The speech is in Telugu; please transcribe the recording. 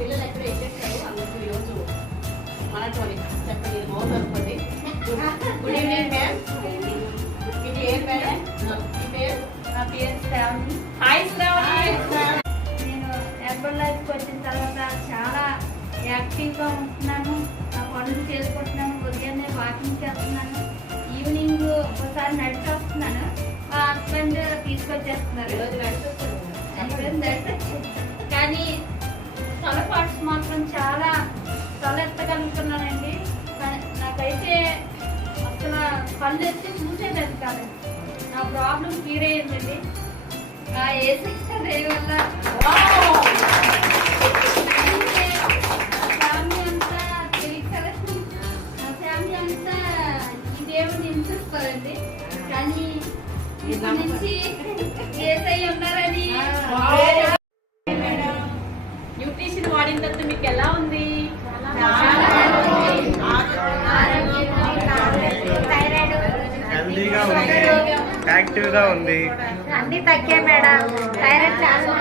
పిల్లలు ఎక్కడ ఎక్కేస్తారు అందుకు ఈరోజు మనతోని చెప్పండి మౌన్ అనుకోండి. Good evening ma'am. మీ పేరు మేడం? మీ పేరు? నా పేరు శ్రావణి. హాయ్ శ్రావణి. నేను హెర్బల్ లైఫ్కి వచ్చిన తర్వాత చాలా యాక్టివ్గా ఉంటున్నాను. నా పనులు చేసుకుంటున్నాను. ఉదయాన్నే వాకింగ్ చేస్తున్నాను. ఈవినింగ్ ఒకసారి నడిచి వస్తున్నాను. మా హస్బెండ్ తీసుకొచ్చేస్తున్నారు. కానీ తల పార్ట్స్ మాత్రం చాలా తలెత్తగలుగుతున్నానండి. నాకైతే అసలు కళ్ళు ఎత్తి చూసేది కాదు. నా ప్రాబ్లం క్లియర్ అయ్యిందండి. ఆ ఏసీ వల్ల ఫ్యామిలీ అంతా తెలియదు కదా. నా ఫ్యామిలీ అంతా ఈ దేవుడిని హింసిస్తారండి. కానీ ఇప్పటి నుంచి ఏసై ఉన్నారని. న్యూట్రిషన్ వాడిన తర్వాత మీకు ఎలా ఉంది? హెల్దీగా ఉంది, యాక్టివ్గా ఉంది. అన్ని తగ్గాయి మేడం. థైరాయిడ్ చాలా